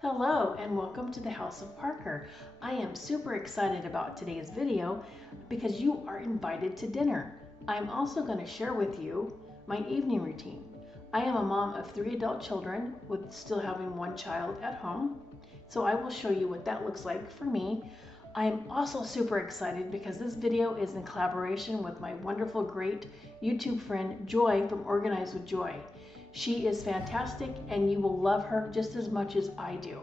Hello and welcome to the House of Parker. I am super excited about today's video because you are invited to dinner. I'm also going to share with you my evening routine. I am a mom of 3 adult children with still having 1 child at home. So I will show you what that looks like for me. I am also super excited because this video is in collaboration with my wonderful, great YouTube friend Joy from Organize with Joy. She is fantastic and you will love her just as much as I do.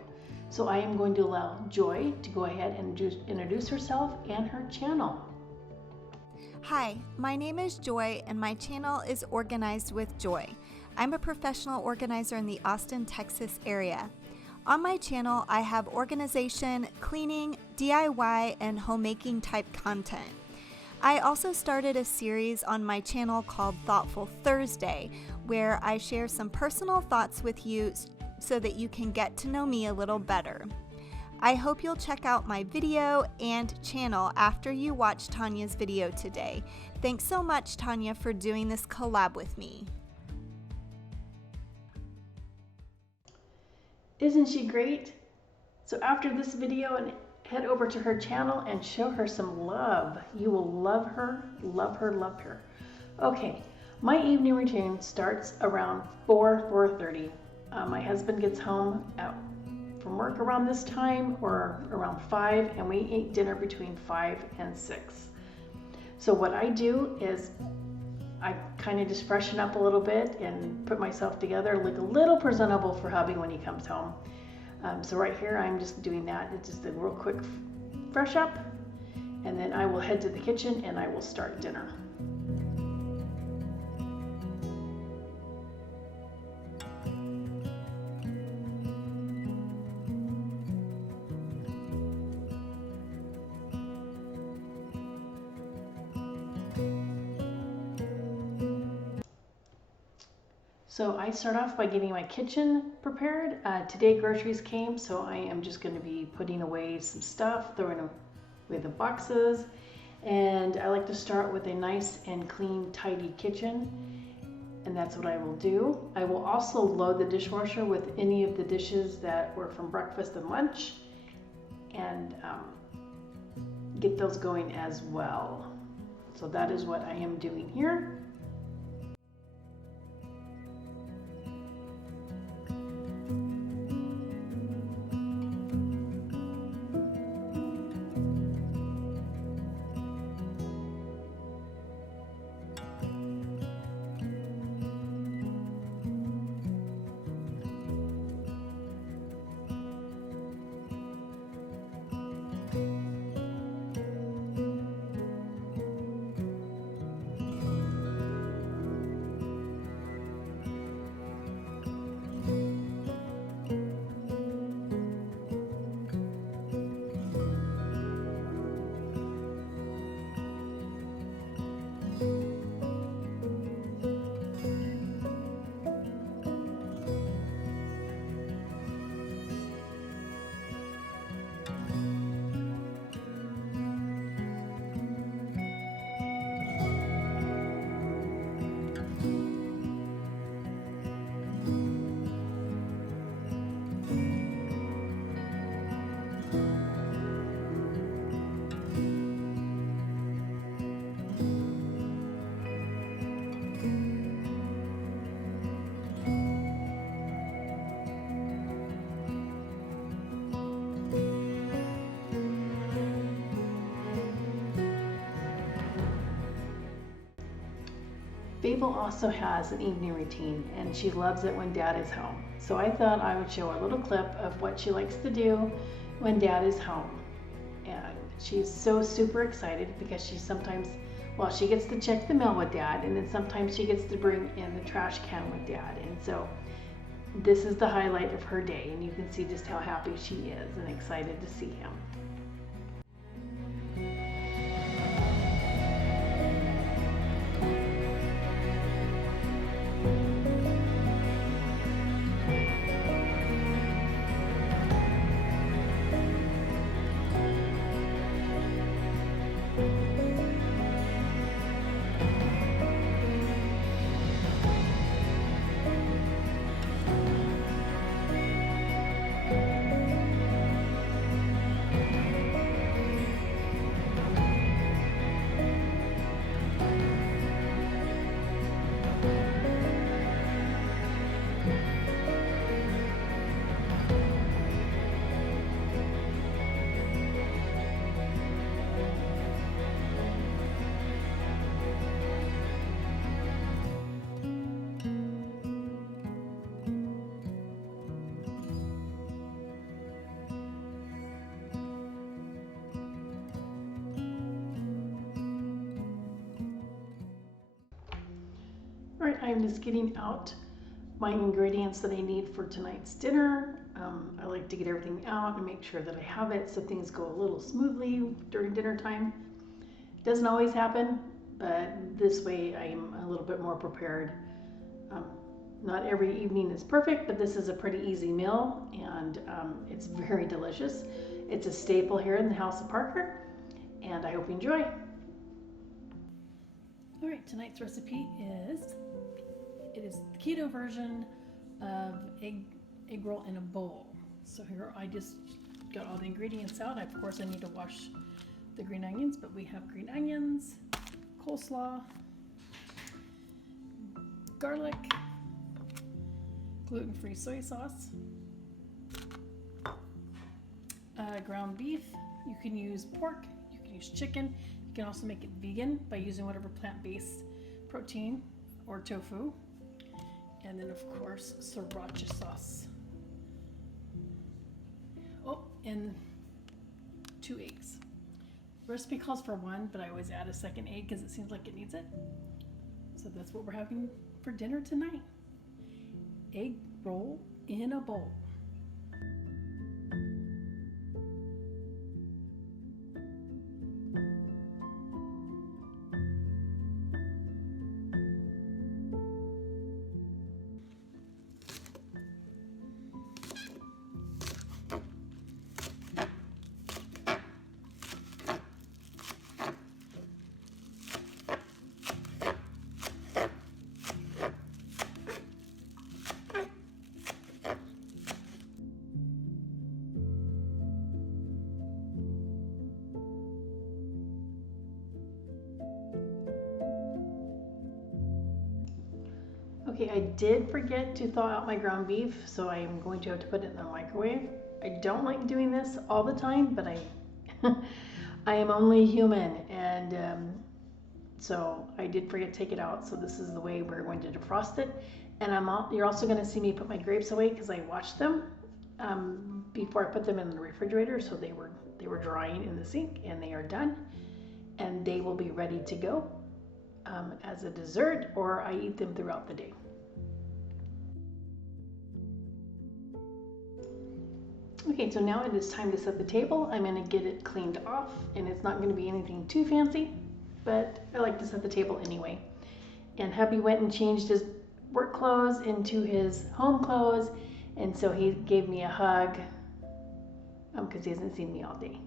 So I am going to allow Joy to go ahead and introduce herself and her channel. Hi, my name is Joy and my channel is Organized with Joy. I'm a professional organizer in the Austin, Texas area. On my channel, I have organization, cleaning, DIY, and homemaking type content. I also started a series on my channel called Thoughtful Thursday, where I share some personal thoughts with you so that you can get to know me a little better. I hope you'll check out my video and channel after you watch Tanya's video today. Thanks so much, Tanya, for doing this collab with me. Isn't she great? So after this video, head over to her channel and show her some love. You will love her, love her, love her. Okay, my evening routine starts around 4:30. My husband gets home from work around this time or around 5, and we eat dinner between 5 and 6. So what I do is I kind of just freshen up a little bit and put myself together, look a little presentable for hubby when he comes home. So right here I'm just doing that. It's just a real quick fresh up, and then I will head to the kitchen and I will start dinner. So I start off by getting my kitchen prepared. Today groceries came, so I am just going to be putting away some stuff, throwing away the boxes, and I like to start with a nice and clean, tidy kitchen, and that's what I will do. I will also load the dishwasher with any of the dishes that were from breakfast and lunch, and get those going as well. So that is what I am doing here. Fable also has an evening routine, and she loves it when Dad is home. So I thought I would show a little clip of what she likes to do when Dad is home. And she's so super excited because she sometimes, well, she gets to check the mail with Dad, and then sometimes she gets to bring in the trash can with Dad. And so this is the highlight of her day, and you can see just how happy she is and excited to see him. part, I'm just getting out my ingredients that I need for tonight's dinner. I like to get everything out and make sure that I have it so things go a little smoothly during dinner time. Doesn't always happen, but this way I'm a little bit more prepared. Not every evening is perfect, but this is a pretty easy meal, and it's very delicious. It's a staple here in the House of Parker, and I hope you enjoy. All right, tonight's recipe is the keto version of egg roll in a bowl. So here I just got all the ingredients out. Of course, I need to wash the green onions, but we have green onions, coleslaw, garlic, gluten-free soy sauce, ground beef. You can use pork, you can use chicken. You can also make it vegan by using whatever plant-based protein or tofu. And then, of course, sriracha sauce. Oh, and 2 eggs. The recipe calls for 1, but I always add a second egg because it seems like it needs it. So that's what we're having for dinner tonight. Egg roll in a bowl. Okay, I did forget to thaw out my ground beef, so I am going to have to put it in the microwave. I don't like doing this all the time, but I am only human, and so I did forget to take it out. So this is the way we're going to defrost it. And you're also going to see me put my grapes away because I washed them before I put them in the refrigerator, so they were drying in the sink, and they are done, and they will be ready to go as a dessert, or I eat them throughout the day. Okay, so now it is time to set the table. I'm going to get it cleaned off, and it's not going to be anything too fancy, but I like to set the table anyway. And hubby went and changed his work clothes into his home clothes, and so he gave me a hug because he hasn't seen me all day.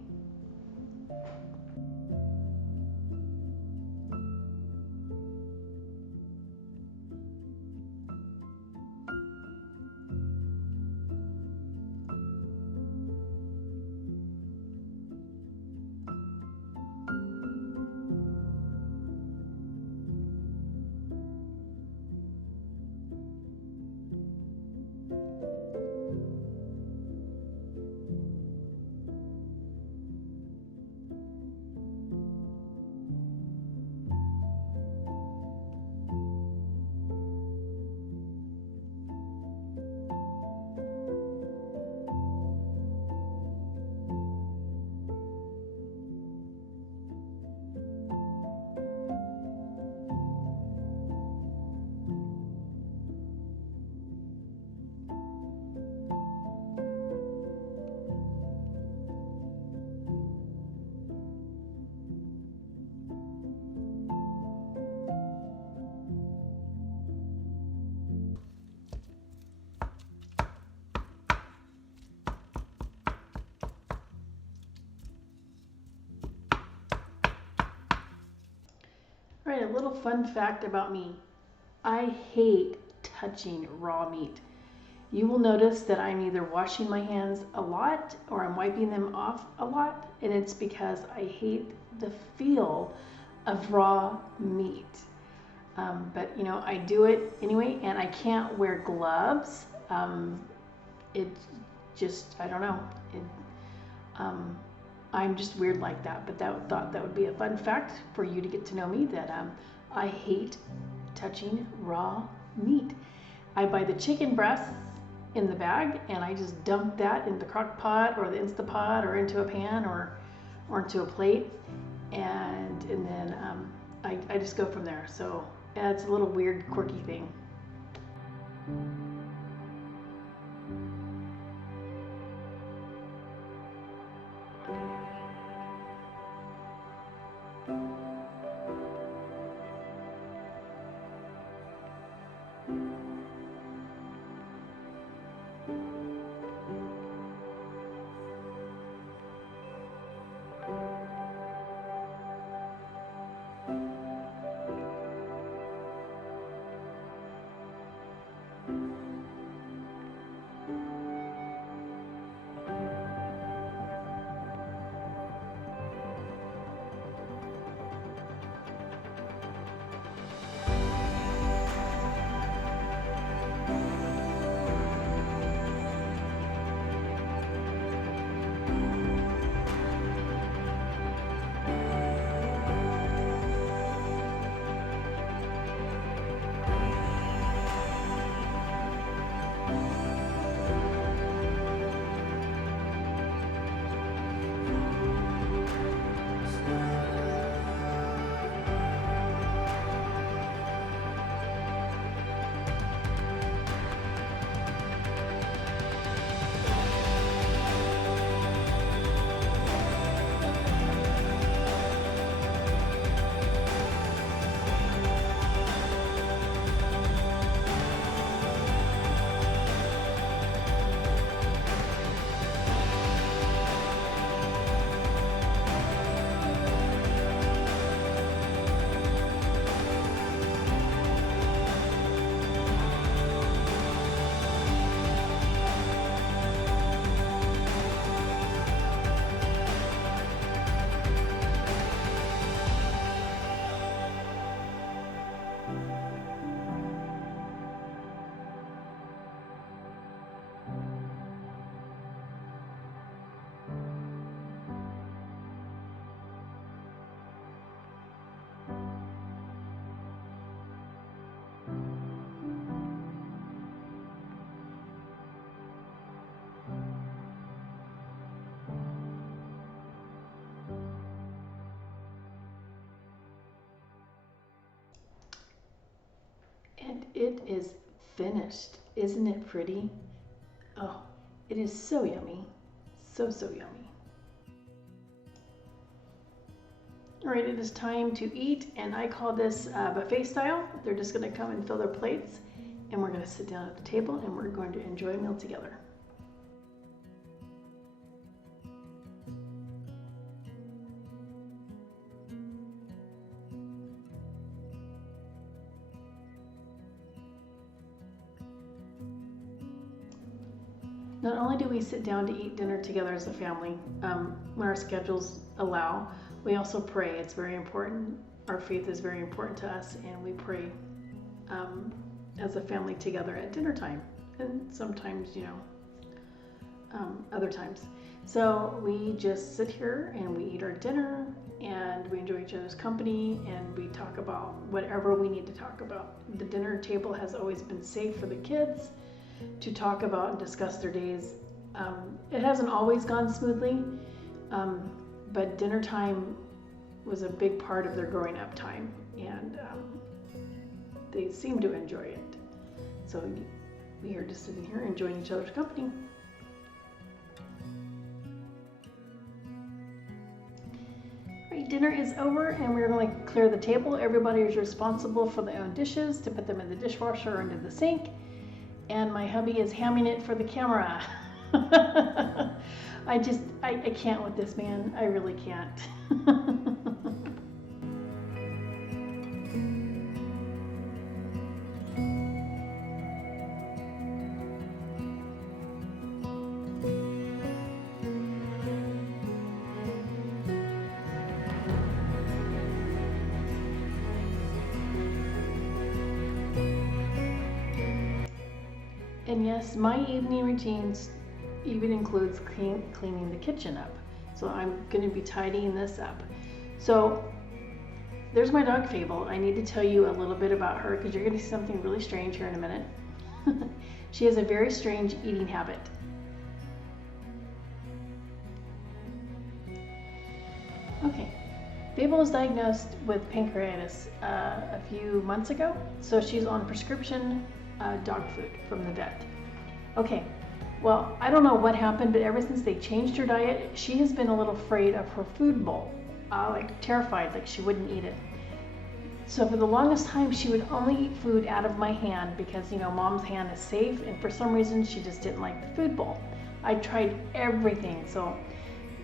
All right, a little fun fact about me. I hate touching raw meat. You will notice that I'm either washing my hands a lot or I'm wiping them off a lot, and it's because I hate the feel of raw meat. But you know, I do it anyway, and I can't wear gloves. It just, I don't know. I'm just weird like that, but thought that would be a fun fact for you to get to know me, that I hate touching raw meat. I buy the chicken breasts in the bag, and I just dump that in the crock pot or the Instapot or into a pan or into a plate, and then I just go from there. So It's a little weird, quirky thing. And it is finished. Isn't it pretty? Oh, it is so yummy. So, so yummy. All right, it is time to eat, and I call this buffet style. They're just gonna come and fill their plates, and we're gonna sit down at the table and we're going to enjoy a meal together. Not only do we sit down to eat dinner together as a family, when our schedules allow, we also pray. It's very important. Our faith is very important to us, and we pray as a family together at dinner time, and sometimes, other times. So we just sit here and we eat our dinner, and we enjoy each other's company, and we talk about whatever we need to talk about. The dinner table has always been safe for the kids to talk about and discuss their days. It hasn't always gone smoothly, but dinner time was a big part of their growing up time, and they seem to enjoy it. So we are just sitting here enjoying each other's company. Right, dinner is over, and we're going to clear the table. Everybody is responsible for their own dishes to put them in the dishwasher or into the sink. And my hubby is hamming it for the camera. I can't with this man. I really can't. And yes, my evening routines even includes cleaning the kitchen up. So I'm going to be tidying this up. So there's my dog Fable. I need to tell you a little bit about her because you're going to see something really strange here in a minute. She has a very strange eating habit. Okay, Fable was diagnosed with pancreatitis a few months ago, so she's on prescription dog food from the vet. Okay, well, I don't know what happened, but ever since they changed her diet, she has been a little afraid of her food bowl, like terrified, like she wouldn't eat it. So for the longest time, she would only eat food out of my hand because, you know, mom's hand is safe, and for some reason she just didn't like the food bowl. I tried everything. So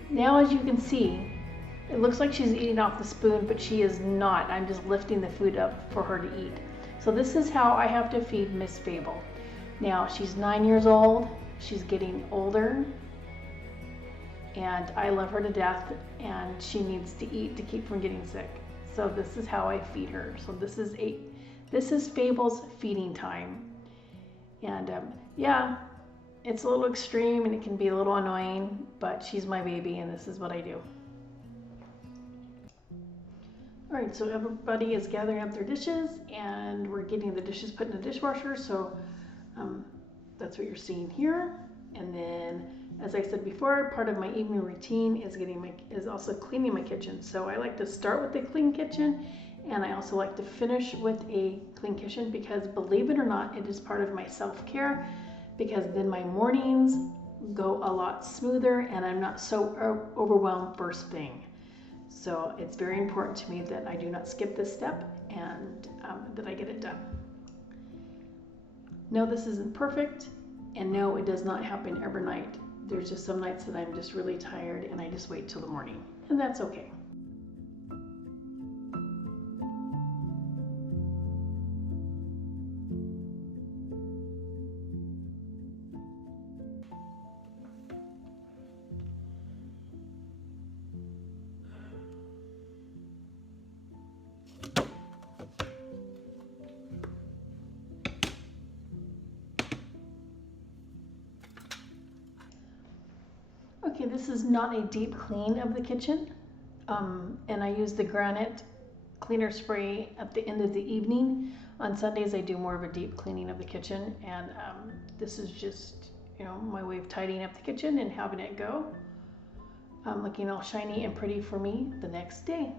now, as you can see, it looks like she's eating off the spoon, but she is not. I'm just lifting the food up for her to eat. So this is how I have to feed Miss Fable. Now, she's 9 years old. She's getting older, and I love her to death, and she needs to eat to keep from getting sick. So this is how I feed her. So this is Fable's feeding time. And yeah, it's a little extreme and it can be a little annoying, but she's my baby and this is what I do. All right, so everybody is gathering up their dishes and we're getting the dishes put in the dishwasher. So that's what you're seeing here. And then, as I said before, part of my evening routine is also cleaning my kitchen. So I like to start with a clean kitchen, and I also like to finish with a clean kitchen because, believe it or not, it is part of my self-care, because then my mornings go a lot smoother and I'm not so overwhelmed first thing. So it's very important to me that I do not skip this step and that I get it done. No, this isn't perfect, and no, it does not happen every night. There's just some nights that I'm just really tired and I just wait till the morning, and that's okay. Okay, this is not a deep clean of the kitchen, and I use the granite cleaner spray at the end of the evening. On Sundays I do more of a deep cleaning of the kitchen, and this is just, you know, my way of tidying up the kitchen and having it go looking all shiny and pretty for me the next day.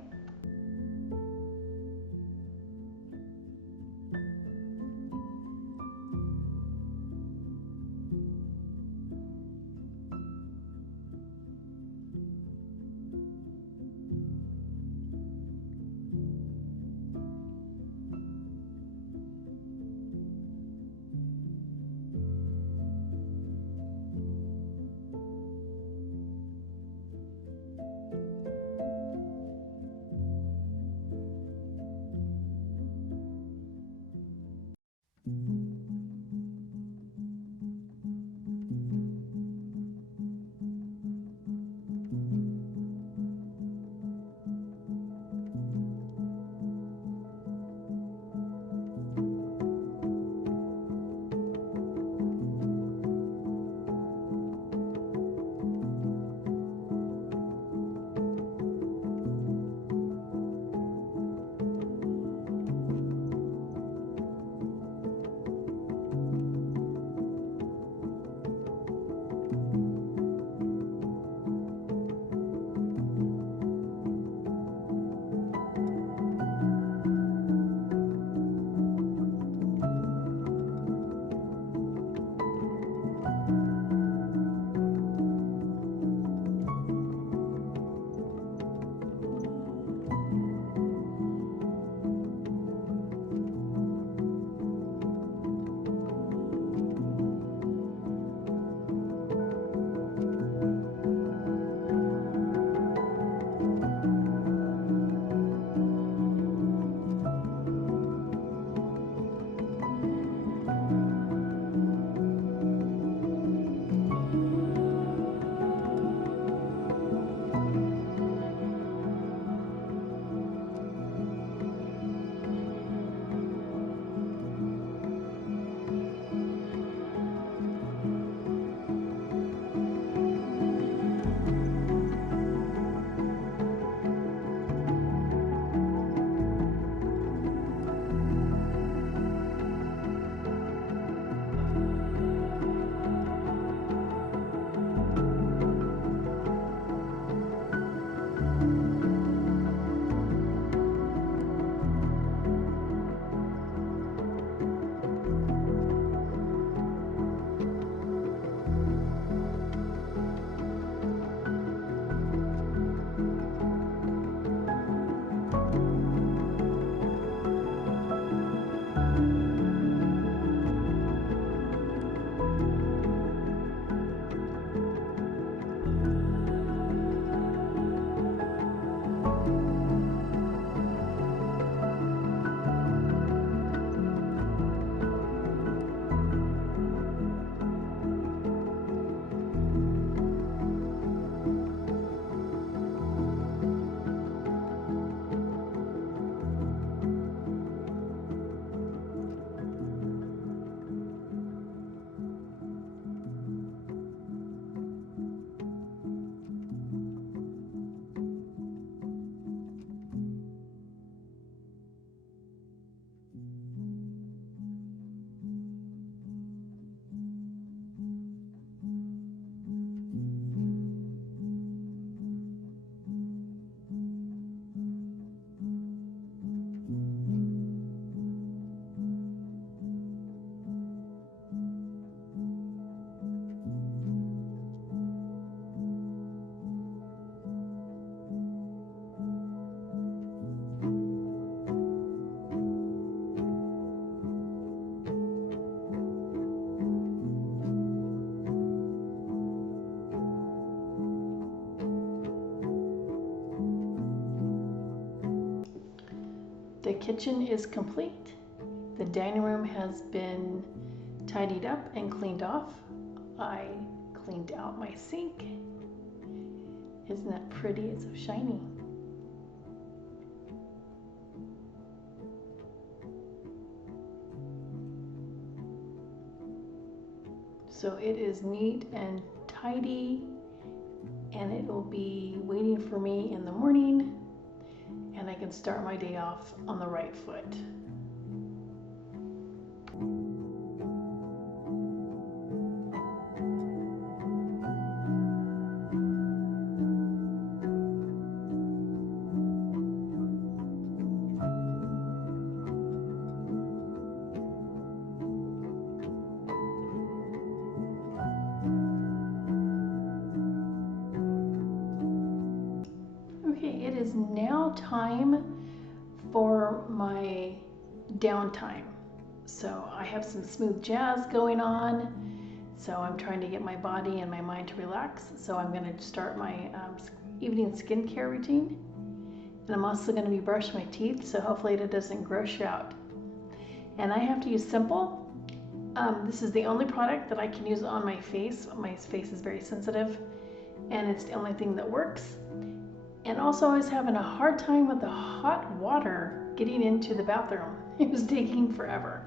kitchen is complete. The dining room has been tidied up and cleaned off. I cleaned out my sink. Isn't that pretty? It's so shiny. So it is neat and tidy, and it will be waiting for me in the morning, and I can start my day off on the right foot. Okay, it is now time for my downtime. So I have some smooth jazz going on. So I'm trying to get my body and my mind to relax. So I'm going to start my evening skincare routine. And I'm also going to be brushing my teeth, so hopefully it doesn't gross you out. And I have to use Simple. This is the only product that I can use on my face. My face is very sensitive, and it's the only thing that works. And also I was having a hard time with the hot water getting into the bathroom. It was taking forever.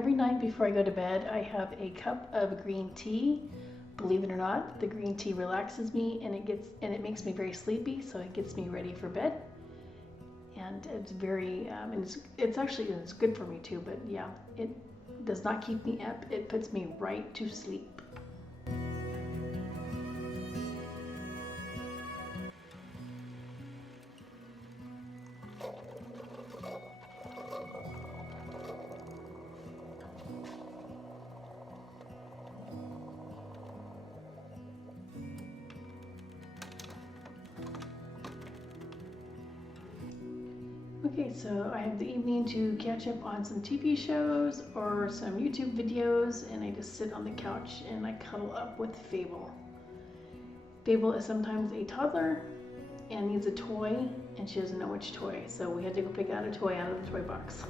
every night before I go to bed, I have a cup of green tea. Believe it or not, the green tea relaxes me and it makes me very sleepy, so it gets me ready for bed. And it's very, and it's good for me too, but yeah, it does not keep me up. It puts me right to sleep. Okay, so I have the evening to catch up on some TV shows or some YouTube videos, and I just sit on the couch and I cuddle up with Fable. Fable is sometimes a toddler and needs a toy, and she doesn't know which toy, so we had to go pick out a toy out of the toy box.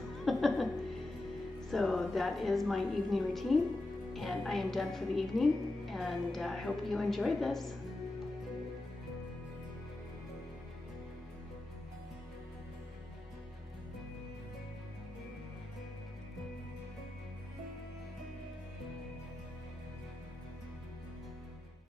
So that is my evening routine, and I am done for the evening, and I hope you enjoyed this.